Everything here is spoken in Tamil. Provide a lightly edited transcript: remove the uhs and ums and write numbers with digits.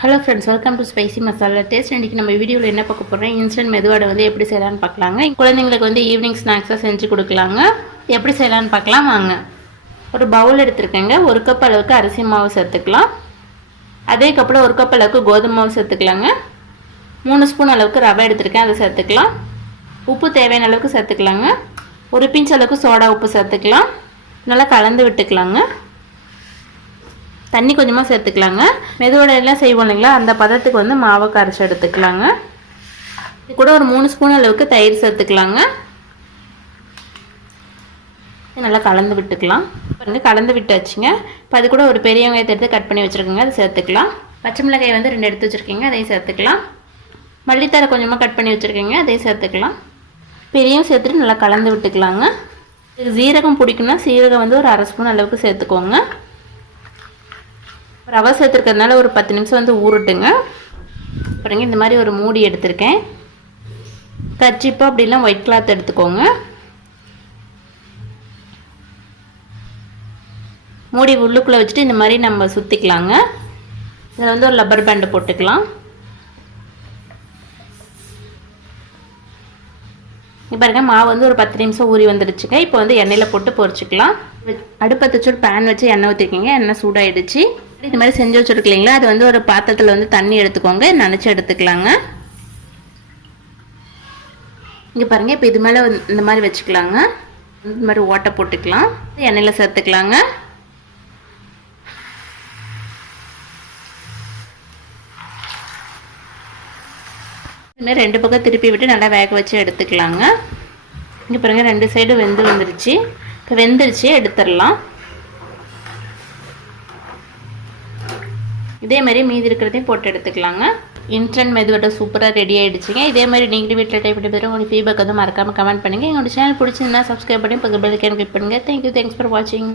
Hello friends, welcome to spicy masala taste. இன்றைக்கி நம்ம வீடியோவில் என்ன பார்க்க போகிறோம், இன்ஸ்டன்ட் மெதுவடை வந்து எப்படி செய்யலான்னு பார்க்கலாங்க. குழந்தைங்களுக்கு வந்து ஈவினிங் ஸ்நாக்ஸாக செஞ்சு கொடுக்கலாங்க. எப்படி செய்யலான்னு பார்க்கலாம் வாங்க. ஒரு பவுல் எடுத்துருக்கேங்க. 1 கப் அளவுக்கு அரிசி மாவு சேர்த்துக்கலாம். அதே கப்பில் 1 கப் அளவுக்கு கோதுமை மாவு சேர்த்துக்கலாங்க. 3 ஸ்பூன் அளவுக்கு ரவை எடுத்துருக்கேன், அதை சேர்த்துக்கலாம். உப்பு தேவையான அளவுக்கு சேர்த்துக்கலாங்க. 1 பிஞ்ச் அளவுக்கு சோடா உப்பு சேர்த்துக்கலாம். நல்லா கலந்து விட்டுக்கலாங்க. தண்ணி கொஞ்சமாக சேர்த்துக்கலாங்க. மெதுவடையெல்லாம் செய்வோம் இல்லைங்களா, அந்த பதத்துக்கு வந்து மாவை கரைச்சி எடுத்துக்கலாங்க. இது கூட ஒரு 3 ஸ்பூன் அளவுக்கு தயிர் சேர்த்துக்கலாங்க. நல்லா கலந்து விட்டுக்கலாம். பாருங்கள், கலந்து விட்டாச்சுங்க. இப்போ அது கூட ஒரு பெரிய வெங்காயத்தை எடுத்து கட் பண்ணி வச்சுருக்கோங்க, அதை சேர்த்துக்கலாம். பச்சை மிளகாய் வந்து 2 எடுத்து வச்சுருக்கீங்க, அதையும் சேர்த்துக்கலாம். மல்லித்தழை கொஞ்சமாக கட் பண்ணி வச்சுருக்கீங்க, அதையும் சேர்த்துக்கலாம். பெரியும் சேர்த்துட்டு நல்லா கலந்து விட்டுக்கலாங்க. இது சீரகம் பிடிக்குன்னா சீரகம் வந்து ஒரு 1/2 ஸ்பூன் அளவுக்கு சேர்த்துக்கோங்க. ரவை சேர்த்துருக்கிறதுனால ஒரு 10 நிமிஷம் வந்து ஊறட்டுங்க. பாருங்க, இந்த மாதிரி ஒரு மூடி எடுத்திருக்கேன். கர்ச்சிப்பு அப்படிலாம் ஒயிட் கிளாத் எடுத்துக்கோங்க. மூடி உள்ளுக்குள்ளே வச்சுட்டு இந்த மாதிரி நம்ம சுற்றிக்கலாங்க. இதில் வந்து ஒரு லப்பர் பேண்டு போட்டுக்கலாம். இப்போ பாருங்க, மாவு வந்து ஒரு 10 நிமிஷம் ஊறி வந்துடுச்சுங்க. இப்போ வந்து எண்ணெயில் போட்டு பொரிச்சிக்கலாம். அடுப்பத்தை வச்சு பேன் வச்சு எண்ணெய் ஊற்றிருக்கீங்க. எண்ணெய் சூடாகிடுச்சு. இது மாதிரி செஞ்சு வச்சுருக்கீங்களா, அது வந்து ஒரு பாத்திரத்தில் வந்து தண்ணி எடுத்துக்கோங்க, நனைச்சி எடுத்துக்கலாங்க. இங்கே பாருங்கள், இப்போ இது மேலே இந்த மாதிரி வச்சுக்கலாங்க. இந்த மாதிரி ஓட்டை போட்டுக்கலாம். எண்ணெயில் சேர்த்துக்கலாங்க. இதுமாதிரி 2 பக்கம் திருப்பி விட்டு நல்லா வேக வச்சு எடுத்துக்கலாங்க. இங்கே பாருங்கள், 2 சைடும் வெந்து வந்துருச்சு. இப்போ வெந்துருச்சு, எடுத்துடலாம். இதே மாதிரி மீதி இருக்கிறதையும் போட்டு எடுத்துக்கலாங்க. இன்ஸ்டன்ட் மெதுவடை சூப்பராக ரெடி ஆகிடுச்சிங்க. இதே மாதிரி நீங்களும் வீட்டில் டைப் பண்ணி போய்ட்டு உங்களுக்கு ஃபீட்பேக் வந்து மறக்காமல் கமெண்ட் பண்ணுங்கள். எங்களோட சேனல் பிடிச்சிருந்தா சப்ஸ்கிரைப் பண்ணி பக்கத்து பெல் ஐகான் கிளிக் பண்ணுங்கள். தேங்க்யூ, தேங்க்ஸ் ஃபார் வாட்சிங்.